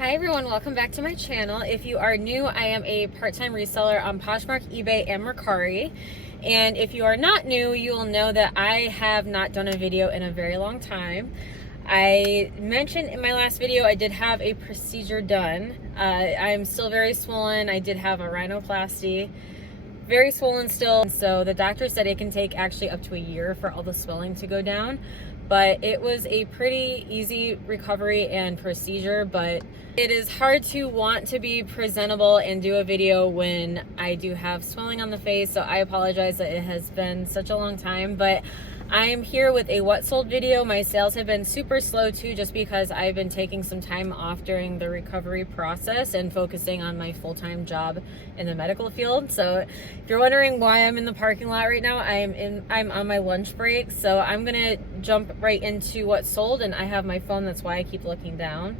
Hi everyone, welcome back to my channel. If you are new, I am a part-time reseller on Poshmark, eBay, and Mercari. And if you are not new, you will know that I have not done a video in a very long time. I mentioned in my last video I did have a procedure done. I'm still very swollen. I did have a rhinoplasty. Very swollen still, so the doctor said it can take actually up to a year for all the swelling to go down. But it was a pretty easy recovery and procedure, but it is hard to want to be presentable and do a video when I do have swelling on the face, so I apologize that it has been such a long time, but I'm here with a what sold video. My sales have been super slow too, just because I've been taking some time off during the recovery process and focusing on my full-time job in the medical field. So if you're wondering why I'm in the parking lot right now, I'm on my lunch break. So I'm gonna jump right into what sold, and I have my phone, that's why I keep looking down.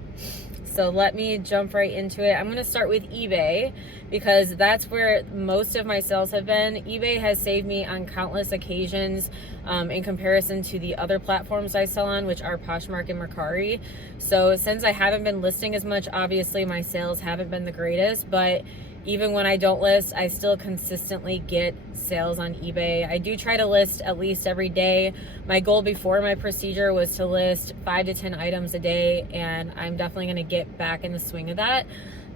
So let me jump right into it. I'm going to start with eBay because that's where most of my sales have been. eBay has saved me on countless occasions in comparison to the other platforms I sell on, which are Poshmark and Mercari. So since I haven't been listing as much, obviously my sales haven't been the greatest, but even when I don't list, I still consistently get sales on eBay. I do try to list at least every day. My goal before my procedure was to list 5 to 10 items a day, and I'm definitely going to get back in the swing of that.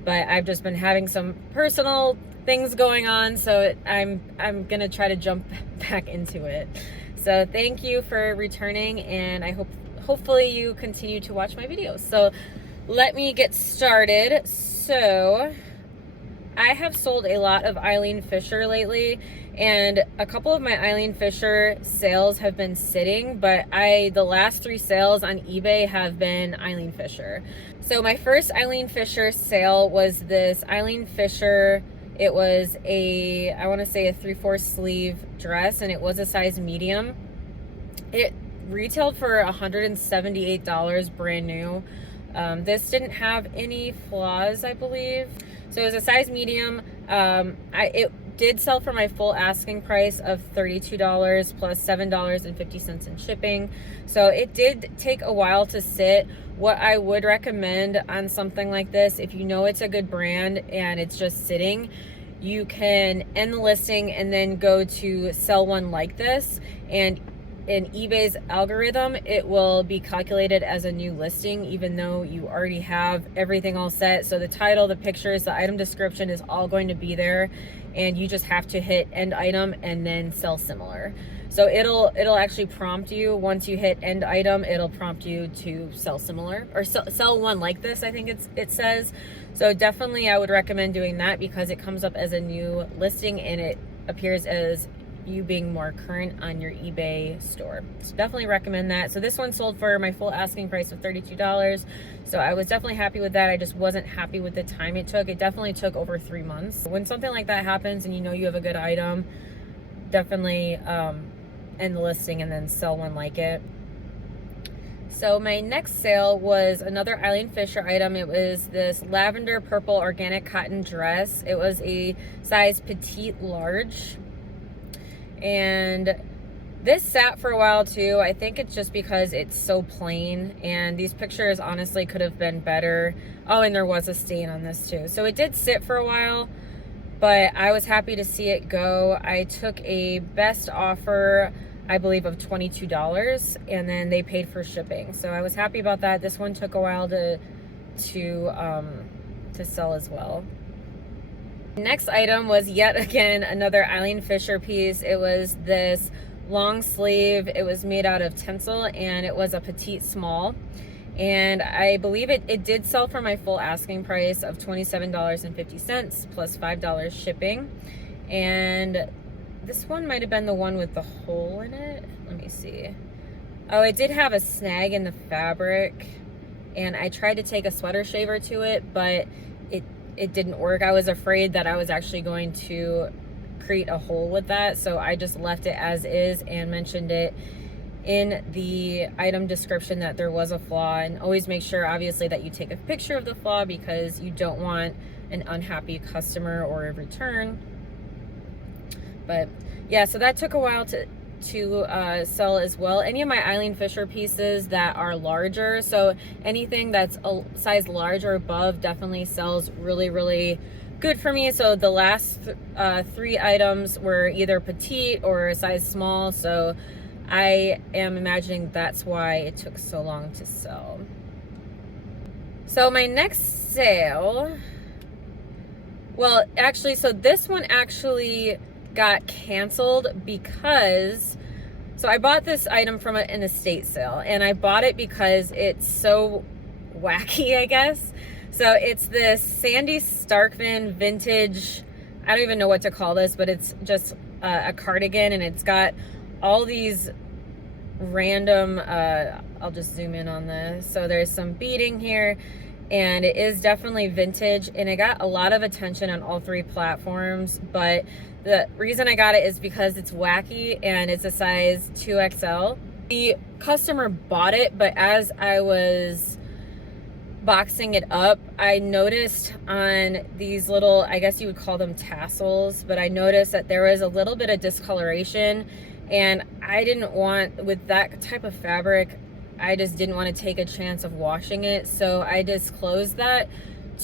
But I've just been having some personal things going on, so I'm going to try to jump back into it. So thank you for returning, and I hopefully you continue to watch my videos. So let me get started. So I have sold a lot of Eileen Fisher lately, and a couple of my Eileen Fisher sales have been sitting, but the last 3 sales on eBay have been Eileen Fisher. So my first Eileen Fisher sale was this Eileen Fisher. It was I want to say a 3/4 sleeve dress, and it was a size medium. It retailed for $178 brand new. This didn't have any flaws, I believe. So it was a size medium. It did sell for my full asking price of $32 plus $7.50 in shipping. So it did take a while to sit. What I would recommend on something like this, if you know it's a good brand and it's just sitting, you can end the listing and then go to sell one like this, and in eBay's algorithm, it will be calculated as a new listing, even though you already have everything all set. So the title, the pictures, the item description is all going to be there, and you just have to hit end item and then sell similar. So it'll actually prompt you once you hit end item. It'll prompt you to sell similar or sell one like this, I think it says. So definitely I would recommend doing that because it comes up as a new listing and it appears as you being more current on your eBay store. So definitely recommend that. So this one sold for my full asking price of $32. So I was definitely happy with that. I just wasn't happy with the time it took. It definitely took over 3 months. When something like that happens and you know you have a good item, definitely end the listing and then sell one like it. So my next sale was another Eileen Fisher item. It was this lavender purple organic cotton dress. It was a size petite large. And this sat for a while too. I think it's just because it's so plain, and these pictures honestly could have been better. Oh, and there was a stain on this too. So it did sit for a while, but I was happy to see it go. I took a best offer, I believe, of $22, and then they paid for shipping. So I was happy about that. This one took a while to sell as well. Next item was yet again another Eileen Fisher piece. It was this long sleeve. It was made out of tinsel, and it was a petite small. And I believe it did sell for my full asking price of $27.50 plus $5 shipping. And this one might have been the one with the hole in it. Let me see. Oh, it did have a snag in the fabric, and I tried to take a sweater shaver to it, but it didn't work. I was afraid that I was actually going to create a hole with that, so I just left it as is and mentioned it in the item description that there was a flaw. And always make sure, obviously, that you take a picture of the flaw because you don't want an unhappy customer or a return. But yeah, so that took a while to sell as well. Any of my Eileen Fisher pieces that are larger, so anything that's a size large or above definitely sells really, really good for me. So the last 3 items were either petite or a size small, so I am imagining that's why it took so long to sell. So my next sale, well, actually, so this one actually got canceled because, so I bought this item from an estate sale, and I bought it because it's so wacky, I guess. So it's this Sandy Starkman vintage, I don't even know what to call this, but it's just a cardigan, and it's got all these random, I'll just zoom in on this. So there's some beading here, and it is definitely vintage, and it got a lot of attention on all 3 platforms, but the reason I got it is because it's wacky and it's a size 2XL. The customer bought it, but as I was boxing it up, I noticed on these little, I guess you would call them tassels, but I noticed that there was a little bit of discoloration, and I didn't want, with that type of fabric, I just didn't want to take a chance of washing it, so I disclosed that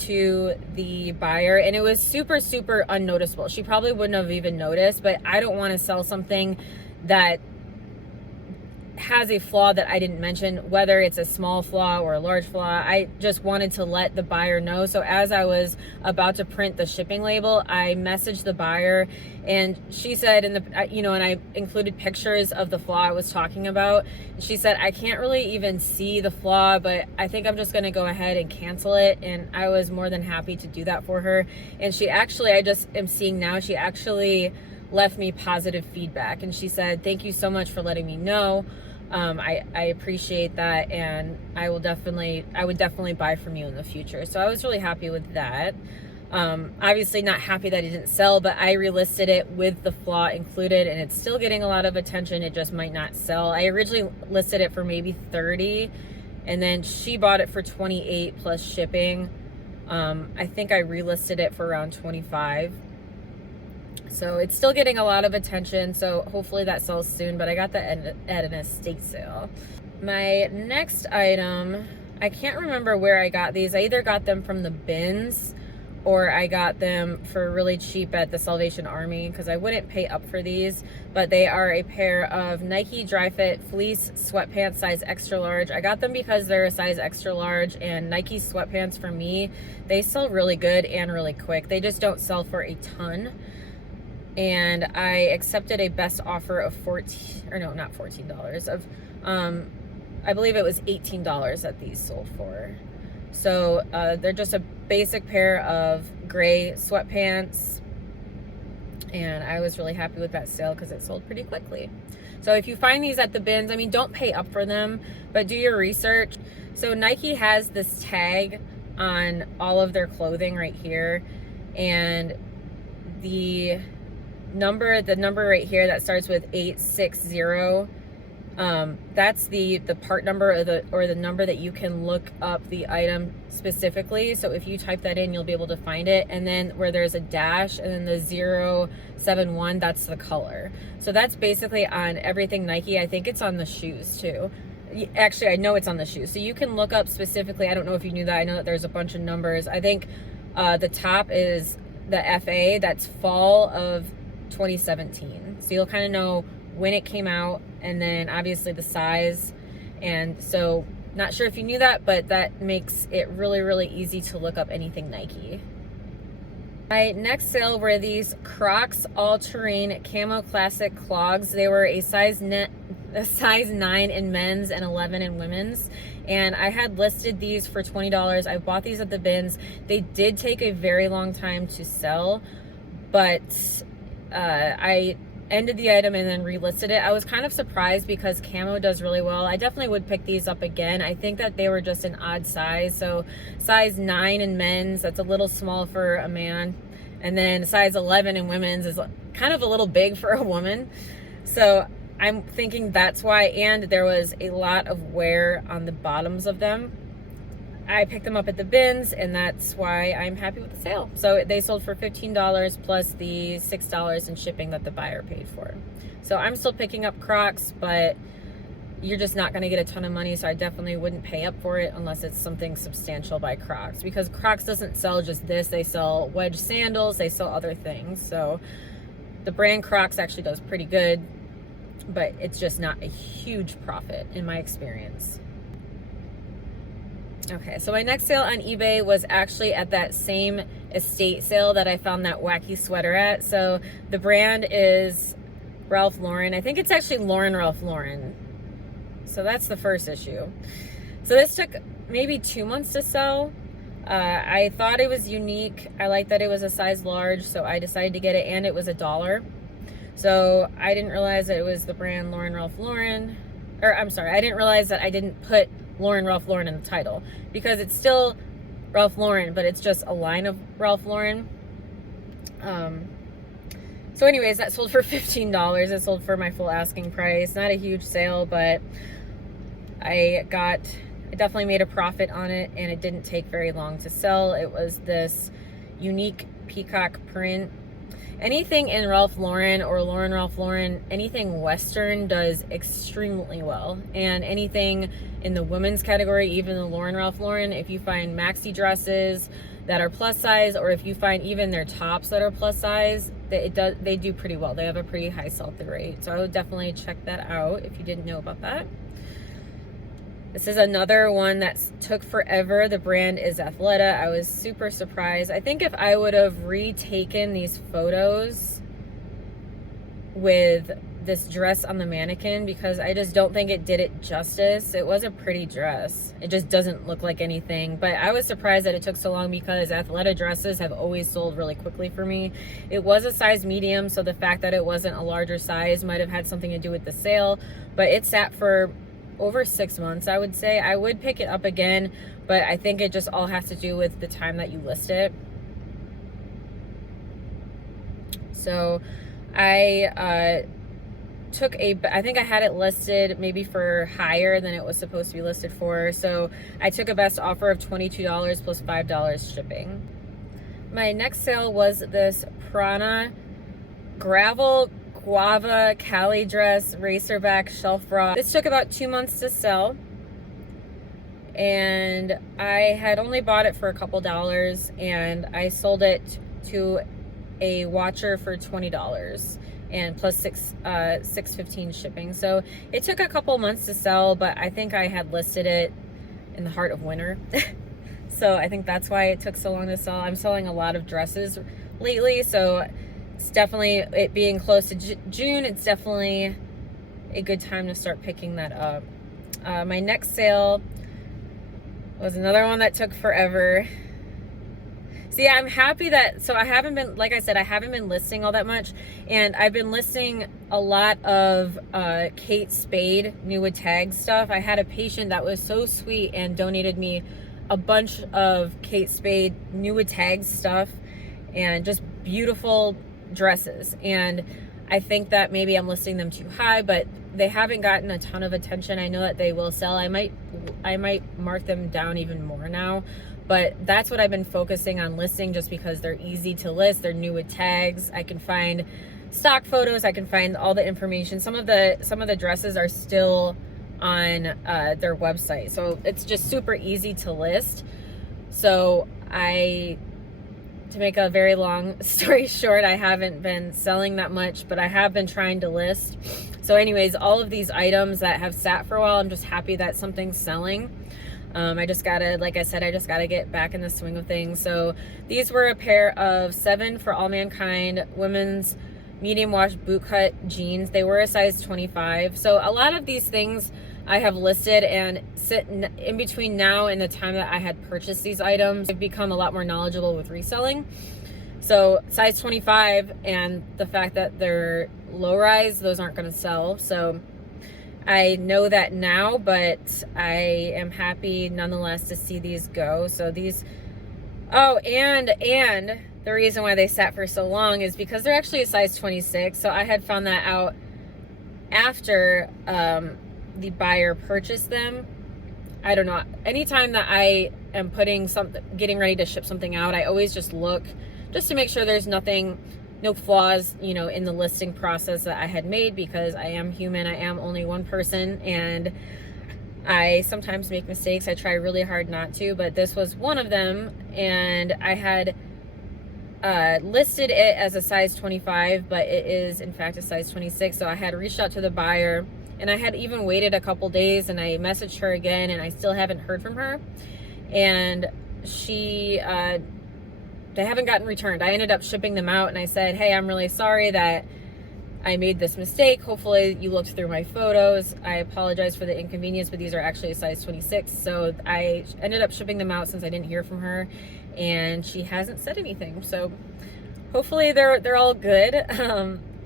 to the buyer, and it was super, super unnoticeable. She probably wouldn't have even noticed, but I don't want to sell something that has a flaw that I didn't mention, whether it's a small flaw or a large flaw. I just wanted to let the buyer know. So as I was about to print the shipping label, I messaged the buyer, and she said, and I included pictures of the flaw I was talking about. And she said, I can't really even see the flaw, but I think I'm just going to go ahead and cancel it. And I was more than happy to do that for her. And she actually, I just am seeing now, she actually left me positive feedback, and she said, thank you so much for letting me know. I appreciate that, and I would definitely buy from you in the future. So I was really happy with that. Obviously not happy that it didn't sell, but I relisted it with the flaw included, and it's still getting a lot of attention. It just might not sell. I originally listed it for maybe 30, and then she bought it for 28 plus shipping. I think I relisted it for around 25. So it's still getting a lot of attention, so hopefully that sells soon, but I got that at an estate sale. My next item, I can't remember where I got these. I either got them from the bins or I got them for really cheap at the Salvation Army, because I wouldn't pay up for these, but they are a pair of Nike Dry Fit fleece sweatpants size extra large. I got them because they're a size extra large, and Nike sweatpants for me, they sell really good and really quick. They just don't sell for a ton. And I accepted a best offer of $14 of I believe it was $18 that these sold for. So they're just a basic pair of gray sweatpants, and I was really happy with that sale because it sold pretty quickly. So if you find these at the bins, I mean, don't pay up for them, but do your research. So Nike has this tag on all of their clothing right here, and the number right here that starts with 860, that's the part number or the number that you can look up the item specifically. So if you type that in, you'll be able to find it. And then where there's a dash and then the 071, that's the color. So that's basically on everything Nike. I think it's on the shoes too. Actually, I know it's on the shoes. So you can look up specifically. I don't know if you knew that. I know that there's a bunch of numbers. I think the top is the FA. That's fall of 2017. So you'll kind of know when it came out, and then obviously the size. And so not sure if you knew that, but that makes it really, really easy to look up anything Nike. My next sale were these Crocs all-terrain camo classic clogs. They were a size 9 in men's and 11 in women's, and I had listed these for $20. I bought these at the bins. They did take a very long time to sell, but I ended the item and then relisted it. I was kind of surprised because camo does really well. I definitely would pick these up again. I think that they were just an odd size. So size 9 in men's, that's a little small for a man. And then size 11 in women's is kind of a little big for a woman. So I'm thinking that's why. And there was a lot of wear on the bottoms of them. I picked them up at the bins, and that's why I'm happy with the sale. So they sold for $15 plus the $6 in shipping that the buyer paid for. So I'm still picking up Crocs, but you're just not going to get a ton of money, so I definitely wouldn't pay up for it unless it's something substantial by Crocs, because Crocs doesn't sell just this. They sell wedge sandals, they sell other things. So the brand Crocs actually does pretty good, but it's just not a huge profit in my experience. Okay, so my next sale on eBay was actually at that same estate sale that I found that wacky sweater at. So the brand is Ralph Lauren. I think it's actually Lauren Ralph Lauren. So that's the first issue. So this took maybe 2 months to sell. I thought it was unique. I liked that it was a size large, so I decided to get it, and it was $1. So I didn't realize that it was the brand Lauren Ralph Lauren. Or I'm sorry, I didn't realize that I didn't put Lauren Ralph Lauren in the title, because it's still Ralph Lauren, but it's just a line of Ralph Lauren. So anyways, that sold for $15. It sold for my full asking price. Not a huge sale, but I definitely made a profit on it, and it didn't take very long to sell. It was this unique peacock print. Anything in Ralph Lauren or Lauren Ralph Lauren, anything Western does extremely well. And anything in the women's category, even the Lauren Ralph Lauren, if you find maxi dresses that are plus size, or if you find even their tops that are plus size, they do pretty well. They have a pretty high sell-through rate. So I would definitely check that out if you didn't know about that. This is another one that took forever. The brand is Athleta. I was super surprised. I think if I would have retaken these photos with this dress on the mannequin, because I just don't think it did it justice. It was a pretty dress. It just doesn't look like anything. But I was surprised that it took so long, because Athleta dresses have always sold really quickly for me. It was a size medium, so the fact that it wasn't a larger size might have had something to do with the sale. But it sat for over 6 months, I would say. I would pick it up again, but I think it just all has to do with the time that you list it. So I think I had it listed maybe for higher than it was supposed to be listed for. So I took a best offer of $22 plus $5 shipping. My next sale was this Prana Gravel Guava Cali dress racerback shelf bra. This took about 2 months to sell, and I had only bought it for a couple dollars, and I sold it to a watcher for $20 and plus $6.15 shipping. So it took a couple months to sell, but I think I had listed it in the heart of winter. So I think that's why it took so long to sell. I'm selling a lot of dresses lately, so it's definitely, it being close to June, it's definitely a good time to start picking that up. My next sale was another one that took forever. See, I'm happy that, so I haven't been, like I said, I haven't been listing all that much, and I've been listing a lot of Kate Spade new with tags stuff. I had a patient that was so sweet and donated me a bunch of Kate Spade new with tags stuff, and just beautiful dresses. And I think that maybe I'm listing them too high, but they haven't gotten a ton of attention. I know that they will sell. I might mark them down even more now, but that's what I've been focusing on listing, just because they're easy to list. They're new with tags. I can find stock photos. I can find all the information. Some of the dresses are still on their website, so it's just super easy to list. So to make a very long story short, I haven't been selling that much, but I have been trying to list. So anyways, all of these items that have sat for a while, I'm just happy that something's selling. I just gotta, like I said, I just gotta get back in the swing of things. So these were a pair of 7 for All Mankind women's medium wash boot cut jeans. They were a size 25. So a lot of these things I have listed, and in between now and the time that I had purchased these items, I've become a lot more knowledgeable with reselling. So size 25 and the fact that they're low rise, those aren't going to sell. So I know that now, but I am happy nonetheless to see these go. So these, oh, and the reason why they sat for so long is because they're actually a size 26. So I had found that out after the buyer purchased them. I don't know, anytime that I am getting ready to ship something out, I always just look just to make sure there's no flaws, you know, in the listing process that I had made, because I am human. I am only one person and I sometimes make mistakes. I try really hard not to, but this was one of them. And I had listed it as a size 25, but it is in fact a size 26. So I had reached out to the buyer, and I had even waited a couple days, and I messaged her again, and I still haven't heard from her. And they haven't gotten returned. I ended up shipping them out, and I said, hey, I'm really sorry that I made this mistake. Hopefully you looked through my photos. I apologize for the inconvenience, but these are actually a size 26. So I ended up shipping them out since I didn't hear from her, and she hasn't said anything. So hopefully they're all good.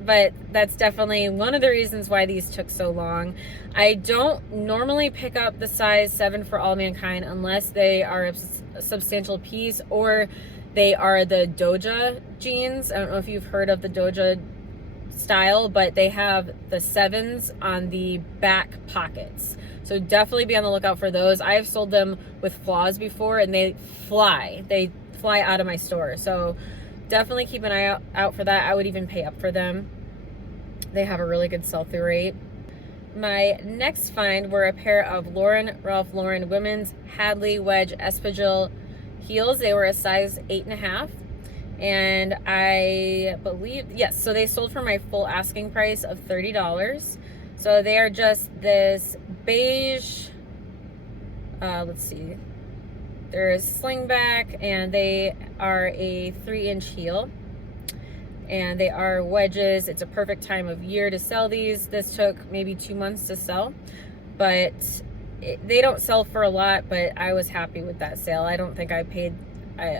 But that's definitely one of the reasons why these took so long. I don't normally pick up the size 7 for All Mankind unless they are a substantial piece or they are the Doja jeans. I don't know if you've heard of the Doja style, but they have the 7s on the back pockets. So definitely be on the lookout for those. I've sold them with flaws before, and they fly out of my store. So definitely keep an eye out for that. I would even pay up for them. They have a really good sell-through rate. My next find were a pair of Ralph Lauren women's Hadley wedge espadrille heels. They were a size 8.5, and I believe, yes, so they sold for my full asking price of $30. So they are just this beige, let's see, they're a slingback, and they are a 3-inch heel, and they are wedges. It's a perfect time of year to sell these. This took maybe 2 months to sell, but they don't sell for a lot, but I was happy with that sale. I don't think I paid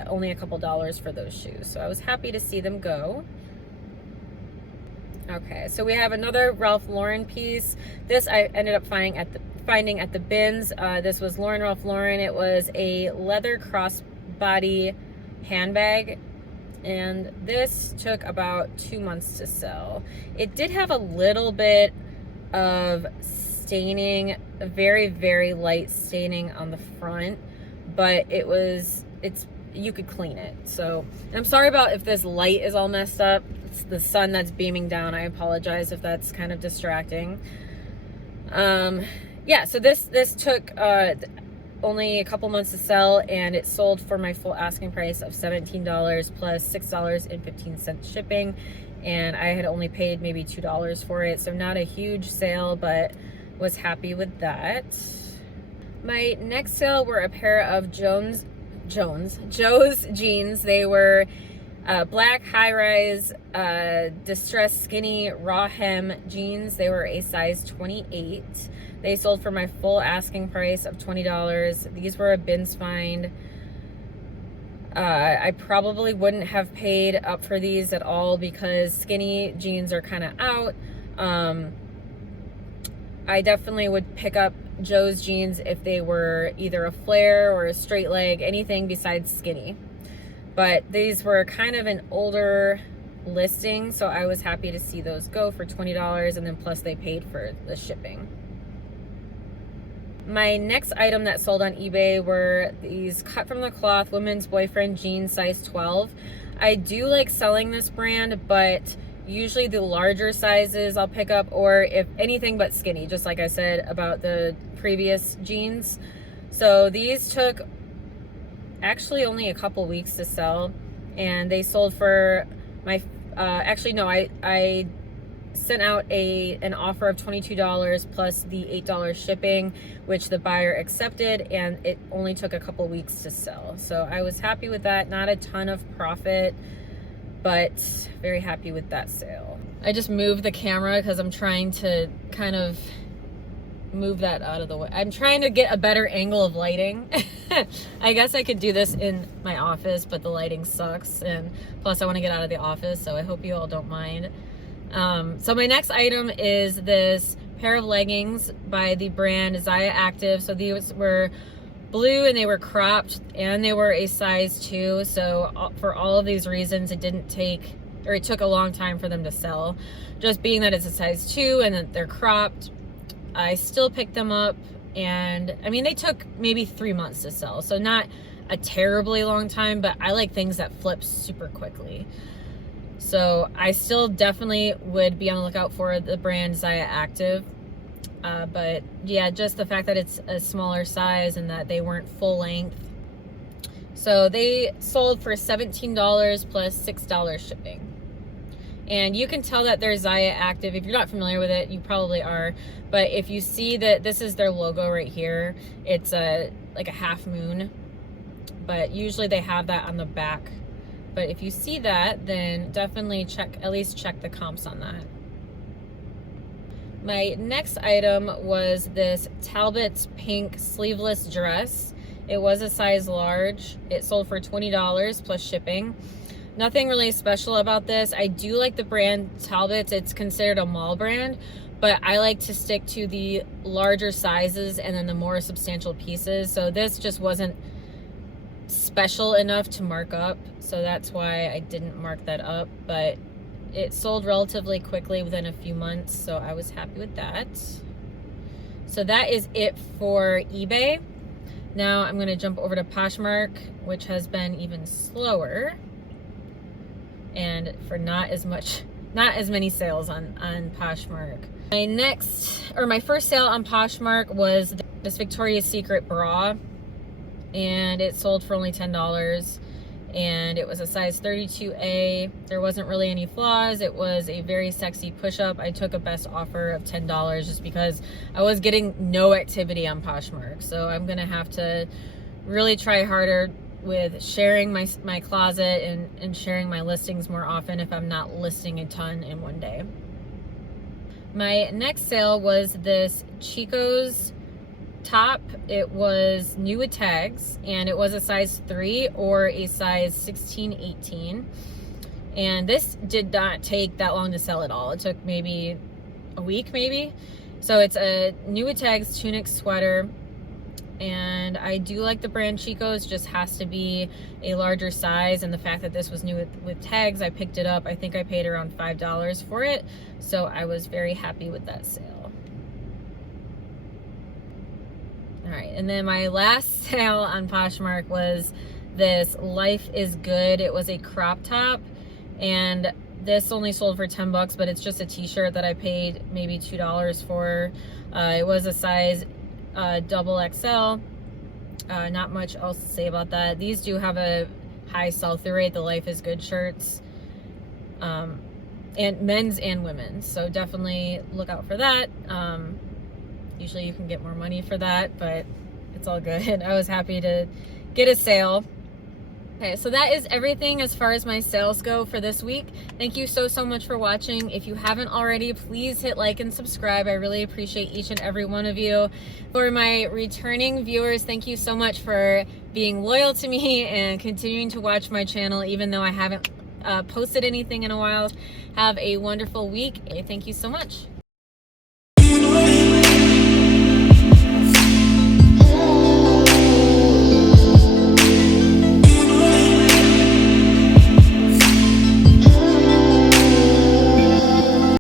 only a couple dollars for those shoes, so I was happy to see them go. Okay, so we have another Ralph Lauren piece. This I ended up finding at the bins. This was Ralph Lauren. It was a leather crossbody handbag, and this took about 2 months to sell. It did have a little bit of staining, a very, very light staining on the front, but you could clean it. So, and I'm sorry about if this light is all messed up. It's the sun that's beaming down. I apologize if that's kind of distracting. Yeah, so this took only a couple months to sell, and it sold for my full asking price of $17 plus $6.15 shipping, and I had only paid maybe $2 for it, so not a huge sale, but was happy with that. My next sale were a pair of Joe's jeans. They were black high-rise distressed skinny raw hem jeans. They were a size 28. They sold for my full asking price of $20. These were a bins find. I probably wouldn't have paid up for these at all because skinny jeans are kind of out. I definitely would pick up Joe's jeans if they were either a flare or a straight leg, anything besides skinny. But these were kind of an older listing, so I was happy to see those go for $20, and then plus they paid for the shipping. My next item that sold on eBay were these cut from the cloth women's boyfriend jeans size 12. I do like selling this brand, but usually the larger sizes I'll pick up, or if anything but skinny, just like I said about the previous jeans. So these took actually only a couple weeks to sell, and they sold for my I sent out an offer of $22 plus the $8 shipping, which the buyer accepted, and it only took a couple weeks to sell. So I was happy with that. Not a ton of profit, but very happy with that sale. I just moved the camera because I'm trying to kind of move that out of the way. I'm trying to get a better angle of lighting. I guess I could do this in my office, but the lighting sucks, and plus I want to get out of the office, so I hope you all don't mind. So my next item is this pair of leggings by the brand Zaya Active. So these were blue, and they were cropped, and they were a size 2. So for all of these reasons, it took a long time for them to sell. Just being that it's a size 2 and that they're cropped, I still picked them up And I mean, they took maybe 3 months to sell, so not a terribly long time, but I like things that flip super quickly. So I still definitely would be on the lookout for the brand Zaya Active. But yeah, just the fact that it's a smaller size and that they weren't full length. So they sold for $17 plus $6 shipping. And you can tell that they're Zaya Active. If you're not familiar with it, you probably are. But if you see that this is their logo right here, it's like a half moon. But usually they have that on the back. But if you see that, then definitely at least check the comps on that. My next item was this Talbot's pink sleeveless dress. It was a size large. It sold for $20 plus shipping. Nothing really special about this. I do like the brand Talbot's. It's considered a mall brand, but I like to stick to the larger sizes and then the more substantial pieces. So this just wasn't special enough to mark up, so that's why I didn't mark that up. But it sold relatively quickly within a few months, so I was happy with that. So that is it for eBay. Now I'm going to jump over to Poshmark, which has been even slower, and for not as many sales on Poshmark. My first sale on Poshmark was this Victoria's Secret bra, and it sold for only $10, and it was a size 32A. There wasn't really any flaws. It was a very sexy push-up. I took a best offer of $10 just because I was getting no activity on Poshmark. So I'm gonna have to really try harder with sharing my closet and sharing my listings more often if I'm not listing a ton in one day. My next sale was this Chico's top. It was new with tags, and it was a size 3 or a size 16-18, and this did not take that long to sell at all. It took maybe a week, maybe. So it's a new with tags tunic sweater, and I do like the brand Chico's, just has to be a larger size, and the fact that this was new with tags, I picked it up. I think I paid around $5 for it, so I was very happy with that sale. All right, and then my last sale on Poshmark was this Life is Good. It was a crop top, and this only sold for $10, but it's just a t-shirt that I paid maybe $2 for. It was a size double XL. Not much else to say about that. These do have a high sell-through rate, the Life is Good shirts, and men's and women's, so definitely look out for that. Usually you can get more money for that, but it's all good. I was happy to get a sale. Okay, so that is everything as far as my sales go for this week. Thank you so much for watching. If you haven't already, please hit like and subscribe. I really appreciate each and every one of you. For my returning viewers, thank you so much for being loyal to me and continuing to watch my channel even though I haven't posted anything in a while. Have a wonderful week. Thank you so much.